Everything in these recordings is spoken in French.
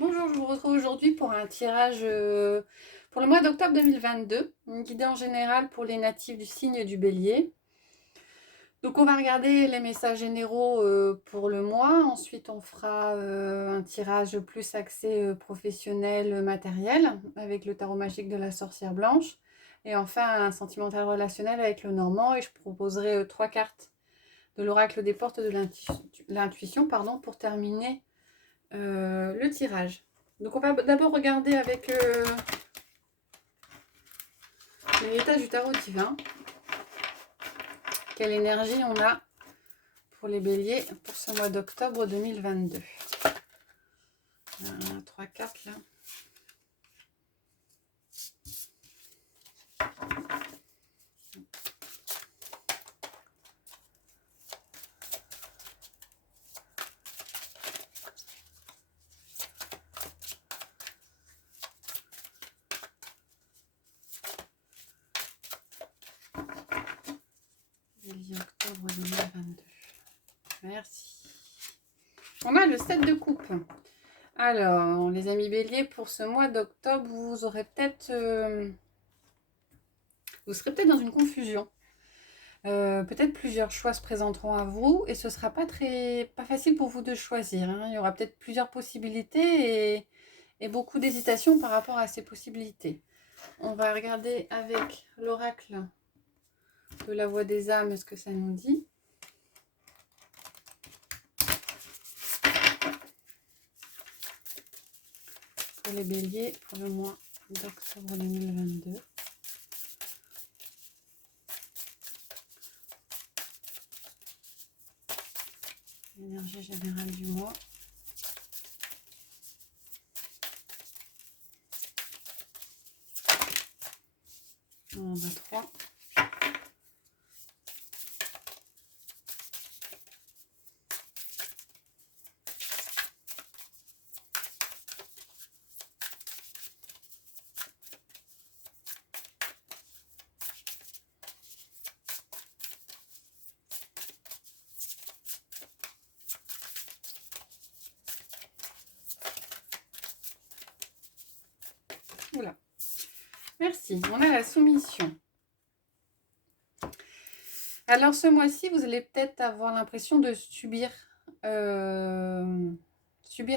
Bonjour, je vous retrouve aujourd'hui pour un tirage pour le mois d'octobre 2022, une guidée en général pour les natifs du signe du Bélier. Donc on va regarder les messages généraux pour le mois, ensuite on fera un tirage plus axé professionnel, matériel, avec le tarot magique de la sorcière blanche, et enfin un sentimental relationnel avec le normand, et je proposerai 3 cartes de l'oracle des portes de l'intuition pour terminer le tirage. Donc on va d'abord regarder avec l'héritage du tarot divin. Quelle énergie on a pour les béliers pour ce mois d'octobre 2022. 3 cartes là. Bélier octobre 2022. Merci. On a le 7 de coupe. Alors, les amis béliers, pour ce mois d'octobre, vous aurez peut-être... vous serez peut-être dans une confusion. Peut-être plusieurs choix se présenteront à vous et ce sera pas facile pour vous de choisir. Il y aura peut-être plusieurs possibilités et beaucoup d'hésitation par rapport à ces possibilités. On va regarder avec l'oracle de la voix des âmes ce que ça nous dit. Pour les béliers pour le mois d'octobre 2022. L'énergie générale du mois. On a 3. Voilà. Merci. On a la soumission. Alors ce mois-ci, vous allez peut-être avoir l'impression de subir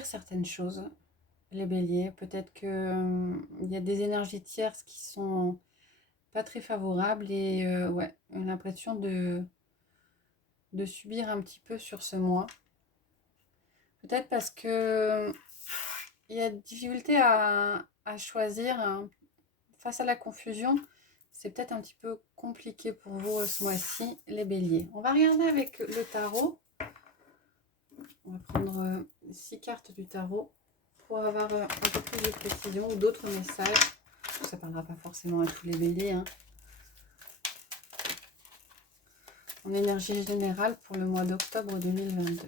certaines choses, les béliers. Peut-être qu'il y a des énergies tierces qui sont pas très favorables et ouais, l'impression de subir un petit peu sur ce mois. Peut-être parce que il y a difficulté à choisir face à la confusion. C'est peut-être un petit peu compliqué pour vous ce mois-ci, les béliers. On va regarder avec le tarot. On va prendre 6 cartes du tarot pour avoir un peu plus de précision ou d'autres messages. Ça ne parlera pas forcément à tous les béliers. En énergie générale pour le mois d'octobre 2022.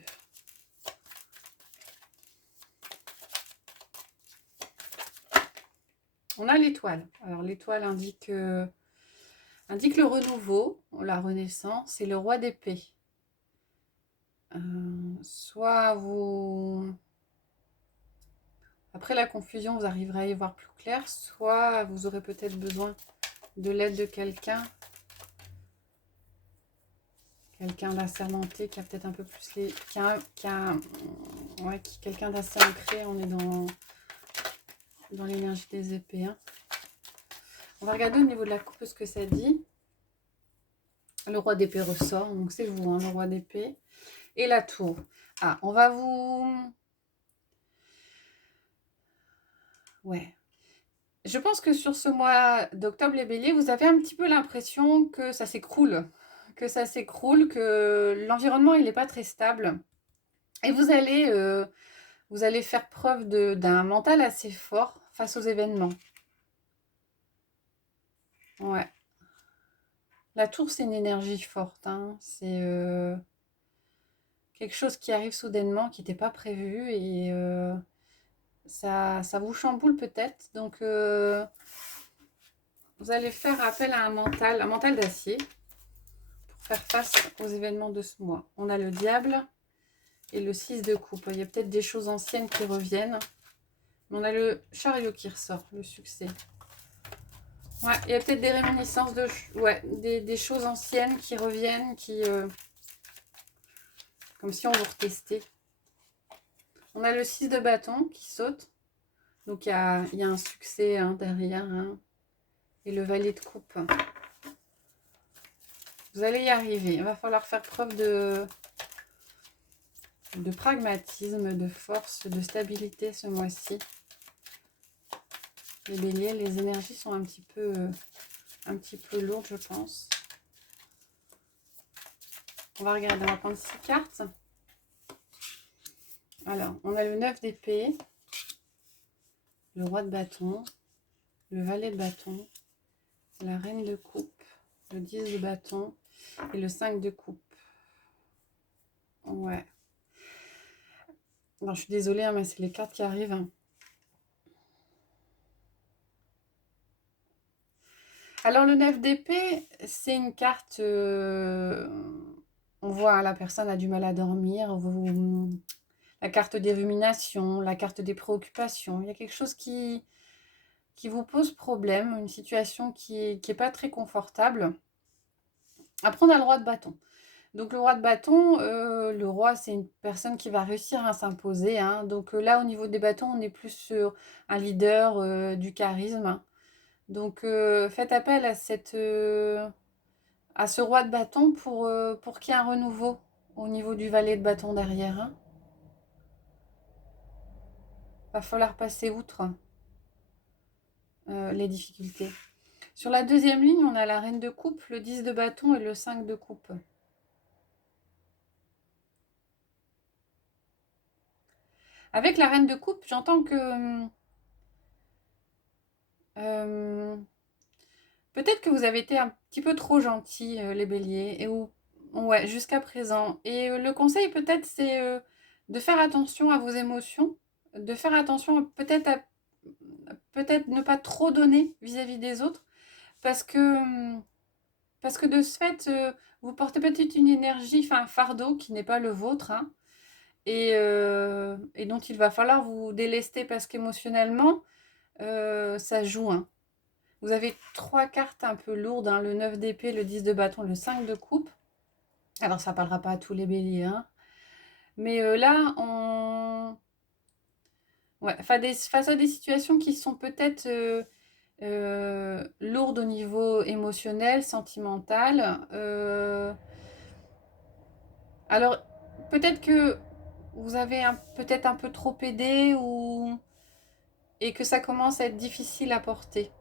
On a l'étoile. Alors l'étoile indique le renouveau, la renaissance et le roi d'épée. Soit vous... Après la confusion, vous arriverez à y voir plus clair, soit vous aurez peut-être besoin de l'aide de quelqu'un. Quelqu'un d'assermenté qui a peut-être un peu plus les... quelqu'un d'assez ancré, on est dans l'énergie des épées. On va regarder au niveau de la coupe ce que ça dit. Le roi d'épée ressort, donc c'est vous, le roi d'épée. Et la tour. Ah, on va vous... Ouais. Je pense que sur ce mois d'octobre, les béliers, vous avez un petit peu l'impression que ça s'écroule. Que l'environnement, il n'est pas très stable. Et vous allez faire preuve d'un mental assez fort face aux événements. Ouais. La tour, c'est une énergie forte. C'est quelque chose qui arrive soudainement, qui n'était pas prévu. Et ça vous chamboule peut-être. Donc, vous allez faire appel à un mental d'acier pour faire face aux événements de ce mois. On a le diable et le 6 de coupe. Il y a peut-être des choses anciennes qui reviennent. On a le chariot qui ressort, le succès. Ouais, il y a peut-être des réminiscences de... Ouais, des choses anciennes qui reviennent, comme si on vous retestait. On a le 6 de bâton qui saute. Donc, il y a un succès hein, derrière. Hein. Et le valet de coupe. Vous allez y arriver. Il va falloir faire preuve de pragmatisme, de force, de stabilité ce mois-ci. Les béliers, les énergies sont un petit peu lourdes, je pense. On va regarder, on va prendre 6 cartes. Alors, on a le 9 d'épée, le roi de bâton, le valet de bâton, la reine de coupe, le 10 de bâton et le 5 de coupe. Ouais. Non, je suis désolée, hein, mais c'est les cartes qui arrivent. Hein. Alors, le 9 d'épée, c'est une carte... on voit la personne a du mal à dormir. La carte des ruminations, la carte des préoccupations. Il y a quelque chose qui vous pose problème, une situation qui est pas très confortable. Après, on a le roi de bâton. Donc, le roi de bâton, le roi, c'est une personne qui va réussir à s'imposer. Hein. Donc, là, au niveau des bâtons, on est plus sur un leader, du charisme. Donc, faites appel à ce roi de bâton pour qu'il y ait un renouveau au niveau du valet de bâton derrière. Hein. Va falloir passer outre les difficultés. Sur la deuxième ligne, on a la reine de coupe, le 10 de bâton et le 5 de coupe. Avec la reine de coupe, j'entends que peut-être que vous avez été un petit peu trop gentil, les béliers, ouais, jusqu'à présent. Et le conseil peut-être, c'est de faire attention à vos émotions, de faire attention peut-être à peut-être ne pas trop donner vis-à-vis des autres, parce que, parce que de ce fait, vous portez peut-être une énergie, enfin un fardeau qui n'est pas le vôtre, hein, et dont il va falloir vous délester parce qu'émotionnellement, ça joue. Hein. Vous avez 3 cartes un peu lourdes, hein, le 9 d'épée, le 10 de bâton, le 5 de coupe. Alors ça ne parlera pas à tous les béliers, hein. Mais là, ouais, face à des situations qui sont peut-être lourdes au niveau émotionnel, sentimental. Alors, peut-être que vous avez peut-être un peu trop aidé et que ça commence à être difficile à porter.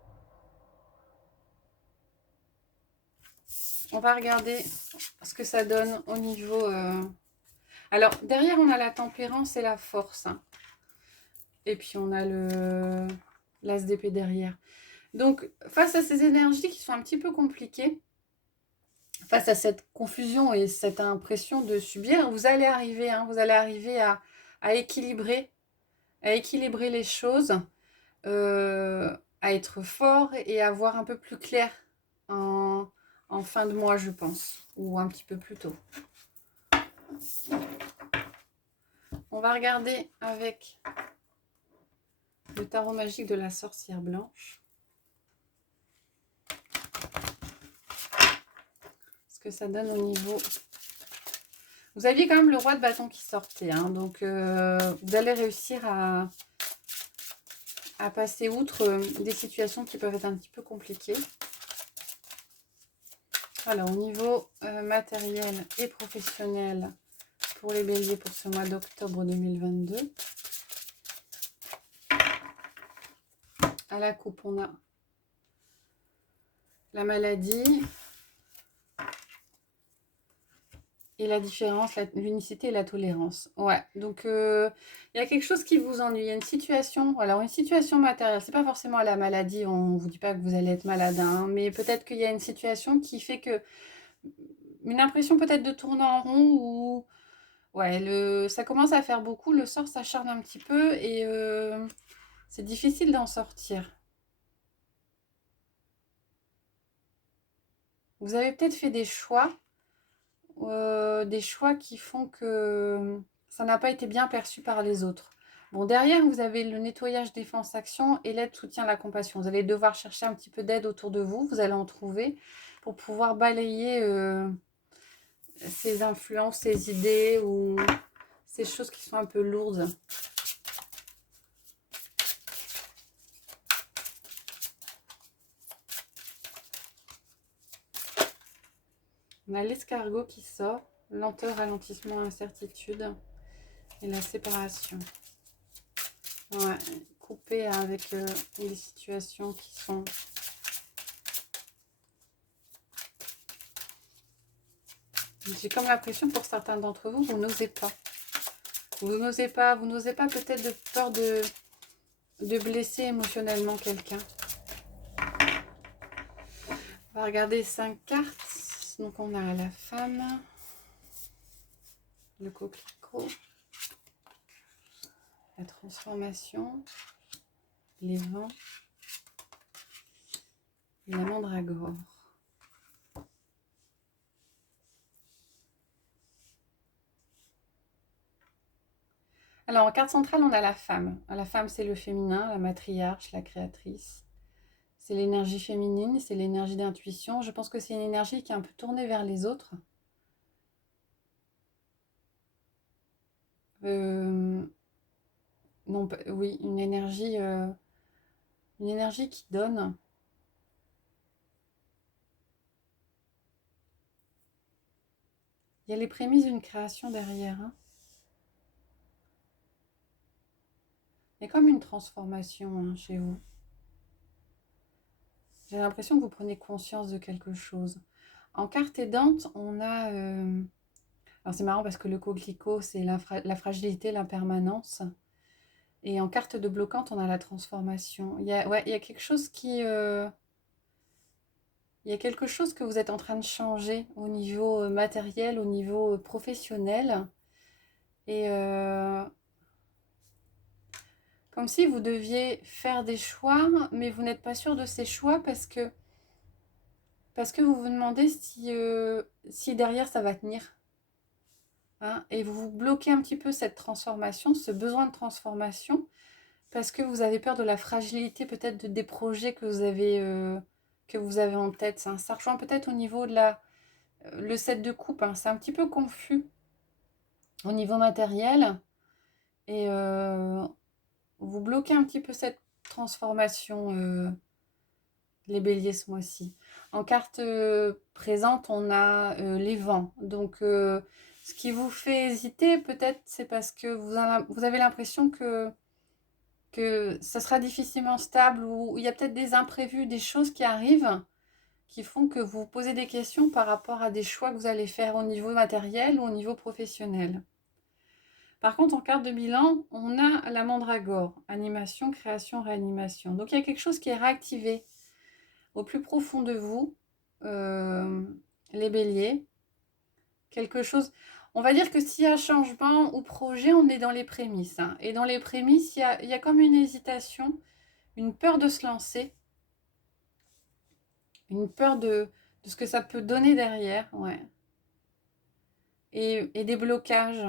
On va regarder ce que ça donne au niveau... Alors, derrière, on a la tempérance et la force. Hein. Et puis, on a l'as d'épée derrière. Donc, face à ces énergies qui sont un petit peu compliquées, face à cette confusion et cette impression de subir, vous allez arriver, hein, à équilibrer les choses, à être fort et à voir un peu plus clair en fin de mois, je pense, ou un petit peu plus tôt. On va regarder avec le tarot magique de la sorcière blanche. Ce que ça donne au niveau... Vous aviez quand même le roi de bâton qui sortait, hein, donc vous allez réussir à passer outre des situations qui peuvent être un petit peu compliquées. Alors, au niveau matériel et professionnel pour les béliers pour ce mois d'octobre 2022. À la coupe, on a la maladie et la différence, l'unicité et la tolérance. Ouais, donc il y a quelque chose qui vous ennuie. Il y a une situation, alors une situation matérielle, c'est pas forcément la maladie, on vous dit pas que vous allez être malade, hein, mais peut-être qu'il y a une situation qui fait que une impression peut-être de tourner en rond ou ouais, ça commence à faire beaucoup, le sort s'acharne un petit peu et c'est difficile d'en sortir. Vous avez peut-être fait des choix qui font que ça n'a pas été bien perçu par les autres. Bon, derrière, vous avez le nettoyage, défense, action et l'aide, soutien, la compassion. Vous allez devoir chercher un petit peu d'aide autour de vous. Vous allez en trouver pour pouvoir balayer ces influences, ces idées ou ces choses qui sont un peu lourdes. On a l'escargot qui sort, lenteur, ralentissement, incertitude et la séparation. Ouais, couper avec les situations qui sont... J'ai comme l'impression pour certains d'entre vous, vous n'osez pas. Vous n'osez pas peut-être de peur de blesser émotionnellement quelqu'un. On va regarder 5 cartes. Donc on a la femme, le coquelicot, la transformation, les vents, et la mandragore. Alors en carte centrale, on a la femme. La femme, c'est le féminin, la matriarche, la créatrice. C'est l'énergie féminine, c'est l'énergie d'intuition. Je pense que c'est une énergie qui est un peu tournée vers les autres. Non, oui, une énergie qui donne. Il y a les prémices d'une création derrière. Hein. Il y a comme une transformation chez vous. J'ai l'impression que vous prenez conscience de quelque chose. En carte aidante, on a... Alors c'est marrant parce que le coquelicot, c'est la fragilité, l'impermanence. Et en carte de bloquante, on a la transformation. Il y a quelque chose qui... Il y a quelque chose que vous êtes en train de changer au niveau matériel, au niveau professionnel. Et comme si vous deviez faire des choix, mais vous n'êtes pas sûr de ces choix parce que vous vous demandez si derrière ça va tenir. Hein, et vous vous bloquez un petit peu cette transformation, ce besoin de transformation, parce que vous avez peur de la fragilité peut-être des projets que vous avez en tête. Hein. Ça rejoint peut-être au niveau de le 7 de coupe. Hein. C'est un petit peu confus au niveau matériel. Et vous bloquez un petit peu cette transformation, les béliers ce mois-ci. En carte présente, on a les vents. Donc, ce qui vous fait hésiter, peut-être, c'est parce que vous avez l'impression que ça sera difficilement stable ou il y a peut-être des imprévus, des choses qui arrivent qui font que vous vous posez des questions par rapport à des choix que vous allez faire au niveau matériel ou au niveau professionnel. Par contre, en carte de bilan, on a la mandragore, animation, création, réanimation. Donc, il y a quelque chose qui est réactivé au plus profond de vous, les béliers. Quelque chose... On va dire que s'il y a changement ou projet, on est dans les prémices. Hein. Et dans les prémices, il y a comme une hésitation, une peur de se lancer, une peur de ce que ça peut donner derrière. Ouais. Et des blocages.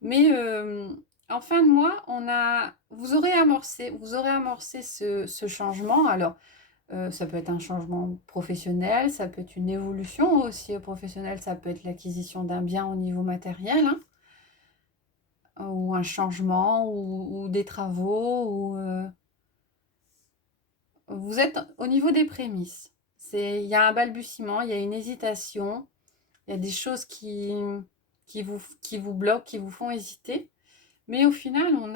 Mais en fin de mois, vous aurez amorcé ce changement. Alors, ça peut être un changement professionnel, ça peut être une évolution aussi professionnelle, ça peut être l'acquisition d'un bien au niveau matériel, hein, ou un changement, ou des travaux, vous êtes au niveau des prémices. Il y a un balbutiement, il y a une hésitation, il y a des choses qui vous bloquent, qui vous font hésiter. Mais au final, on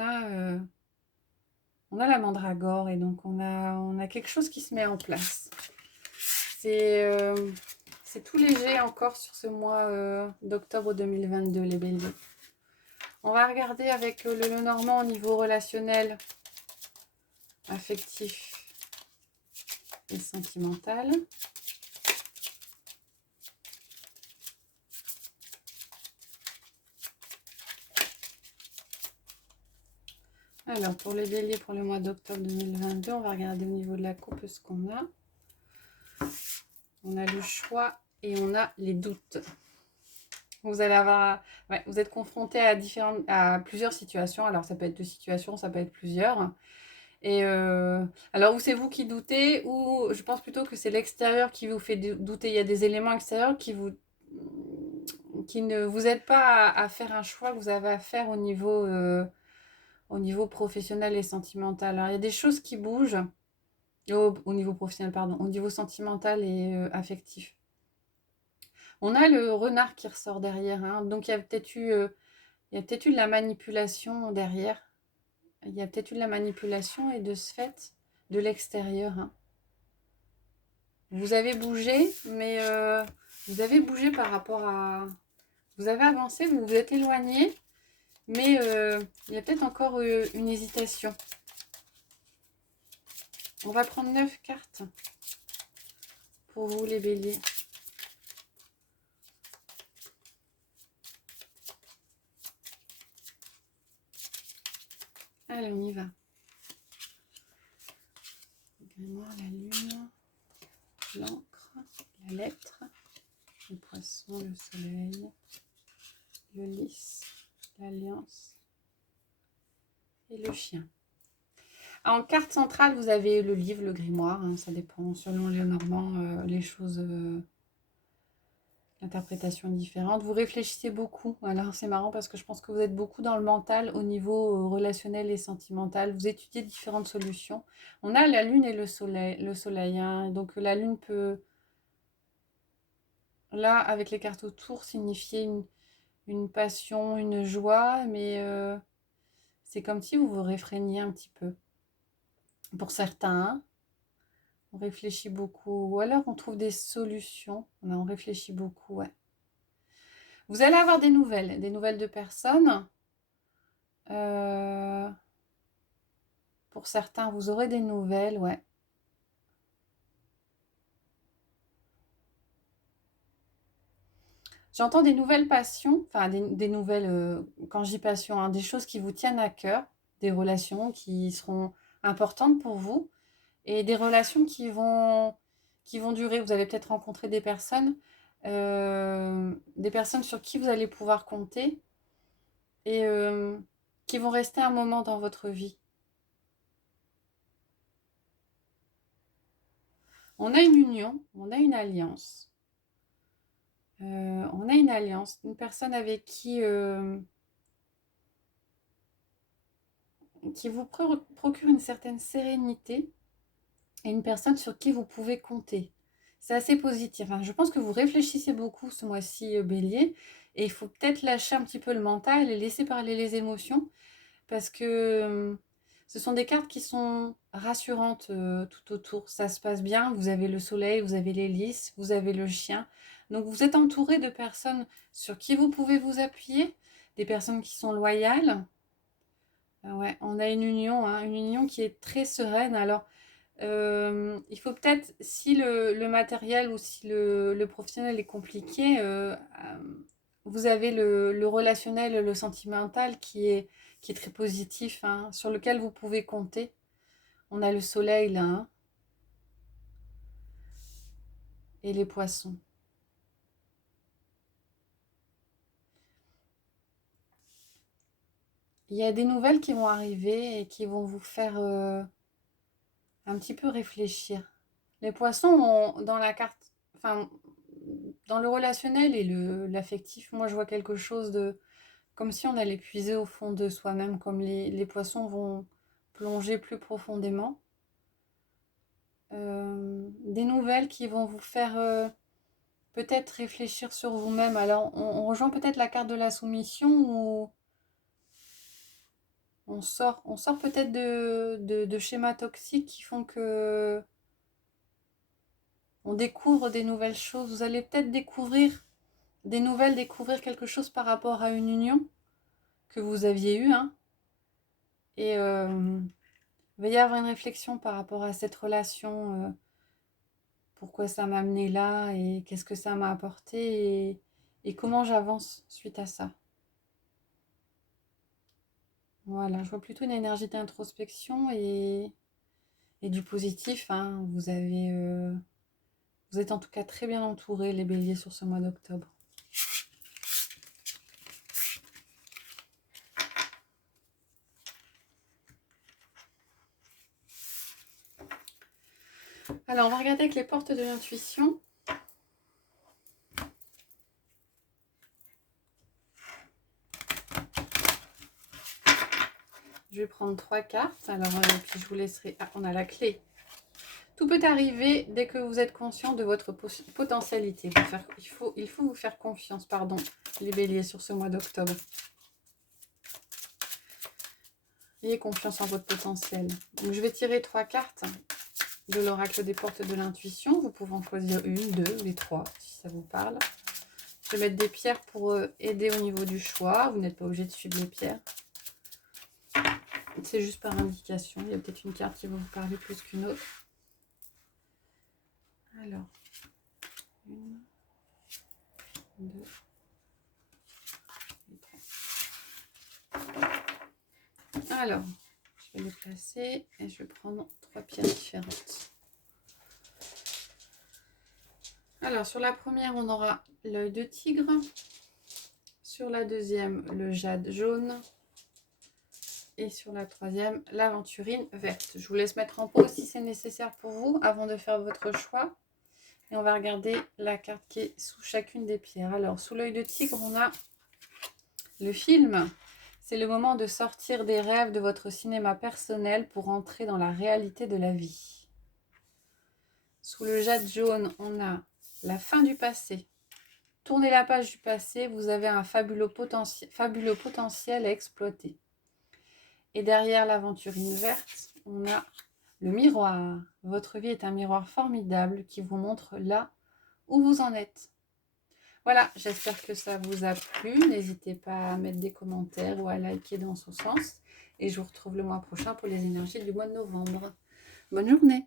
a la mandragore et donc on a quelque chose qui se met en place. C'est tout léger encore sur ce mois d'octobre 2022, les béliers. On va regarder avec le Lenormand au niveau relationnel, affectif et sentimental. Alors, pour les béliers, pour le mois d'octobre 2022, on va regarder au niveau de la coupe ce qu'on a. On a le choix et on a les doutes. Vous allez avoir, ouais, vous êtes confronté à plusieurs situations. Alors, ça peut être deux situations, ça peut être plusieurs. Et alors, ou c'est vous qui doutez, ou je pense plutôt que c'est l'extérieur qui vous fait douter. Il y a des éléments extérieurs qui ne vous aident pas à faire un choix que vous avez à faire au niveau professionnel et sentimental. Alors, il y a des choses qui bougent au niveau professionnel, pardon, au niveau sentimental et affectif. On a le renard qui ressort derrière, hein. Donc il y a peut-être eu de la manipulation derrière. Il y a peut-être eu de la manipulation et de ce fait, de l'extérieur, hein. Vous avez bougé, mais vous avez bougé par rapport à... Vous avez avancé, vous vous êtes éloigné, mais il y a peut-être encore une hésitation. On va prendre 9 cartes pour vous, les béliers. Allez, on y va. Le grimoire, la lune, l'encre, la lettre, le poisson, le soleil, le lys, l'alliance et le chien. En carte centrale, vous avez le livre, le grimoire, hein, ça dépend selon les Normands, les choses, l'interprétation est différente. Vous réfléchissez beaucoup, alors c'est marrant parce que je pense que vous êtes beaucoup dans le mental au niveau relationnel et sentimental. Vous étudiez différentes solutions. On a la lune et le soleil, hein, donc la lune peut, là, avec les cartes autour, signifier une passion, une joie, mais c'est comme si vous vous réfréniez un petit peu. Pour certains, on réfléchit beaucoup, ou alors on trouve des solutions. On réfléchit beaucoup, ouais. Vous allez avoir des nouvelles de personnes. Pour certains, vous aurez des nouvelles, ouais. J'entends des nouvelles passions, enfin des nouvelles, quand je dis passion, hein, des choses qui vous tiennent à cœur, des relations qui seront importantes pour vous et des relations qui vont durer. Vous allez peut-être rencontrer des personnes sur qui vous allez pouvoir compter et qui vont rester un moment dans votre vie. On a une union, on a une alliance. On a une alliance, une personne avec qui vous procure une certaine sérénité et une personne sur qui vous pouvez compter. C'est assez positif, hein. Je pense que vous réfléchissez beaucoup ce mois-ci, Bélier, et il faut peut-être lâcher un petit peu le mental et laisser parler les émotions, parce que ce sont des cartes qui sont rassurantes tout autour. Ça se passe bien, vous avez le soleil, vous avez les lys, vous avez le chien. Donc vous êtes entouré de personnes sur qui vous pouvez vous appuyer, des personnes qui sont loyales. Ouais, on a une union, hein, une union qui est très sereine. Alors, il faut peut-être, si le matériel ou si le professionnel est compliqué, vous avez le relationnel, le sentimental qui est très positif, hein, sur lequel vous pouvez compter. On a le soleil là, hein, et les poissons. Il y a des nouvelles qui vont arriver et qui vont vous faire un petit peu réfléchir. Les poissons ont, dans la carte, enfin, dans le relationnel et l'affectif, moi je vois quelque chose de comme si on allait puiser au fond de soi-même, comme les poissons vont plonger plus profondément. Des nouvelles qui vont vous faire peut-être réfléchir sur vous-même. Alors, on rejoint peut-être la carte de la soumission où on sort peut-être de schémas toxiques qui font que on découvre des nouvelles choses. Vous allez peut-être découvrir des nouvelles, découvrir quelque chose par rapport à une union que vous aviez eue, hein. Et il va y avoir une réflexion par rapport à cette relation, pourquoi ça m'a amené là et qu'est-ce que ça m'a apporté et comment j'avance suite à ça. Voilà, je vois plutôt une énergie d'introspection et du positif, hein. Vous êtes en tout cas très bien entourés, les béliers, sur ce mois d'octobre. Alors, on va regarder avec les portes de l'intuition. Je vais prendre 3 cartes. Alors, puis je vous laisserai... Ah, on a la clé. Tout peut arriver dès que vous êtes conscient de votre potentialité. Il faut vous faire confiance, pardon, les béliers, sur ce mois d'octobre. Ayez confiance en votre potentiel. Donc, je vais tirer 3 cartes de l'oracle des portes de l'intuition. Vous pouvez en choisir une, 2 ou les 3, si ça vous parle. Je vais mettre des pierres pour aider au niveau du choix. Vous n'êtes pas obligé de suivre les pierres. C'est juste par indication. Il y a peut-être une carte qui va vous parler plus qu'une autre. Alors, 1, 2, et 3. Alors, je vais les placer et je vais prendre 3 pierres différentes. Alors, sur la première, on aura l'œil de tigre. Sur la deuxième, le jade jaune. Et sur la troisième, l'aventurine verte. Je vous laisse mettre en pause si c'est nécessaire pour vous avant de faire votre choix. Et on va regarder la carte qui est sous chacune des pierres. Alors, sous l'œil de tigre, on a le film. C'est le moment de sortir des rêves de votre cinéma personnel pour entrer dans la réalité de la vie. Sous le jade jaune, on a la fin du passé. Tournez la page du passé, vous avez un fabuleux potentiel à exploiter. Et derrière l'aventurine verte, on a le miroir. Votre vie est un miroir formidable qui vous montre là où vous en êtes. Voilà, j'espère que ça vous a plu. N'hésitez pas à mettre des commentaires ou à liker dans ce sens. Et je vous retrouve le mois prochain pour les énergies du mois de novembre. Bonne journée!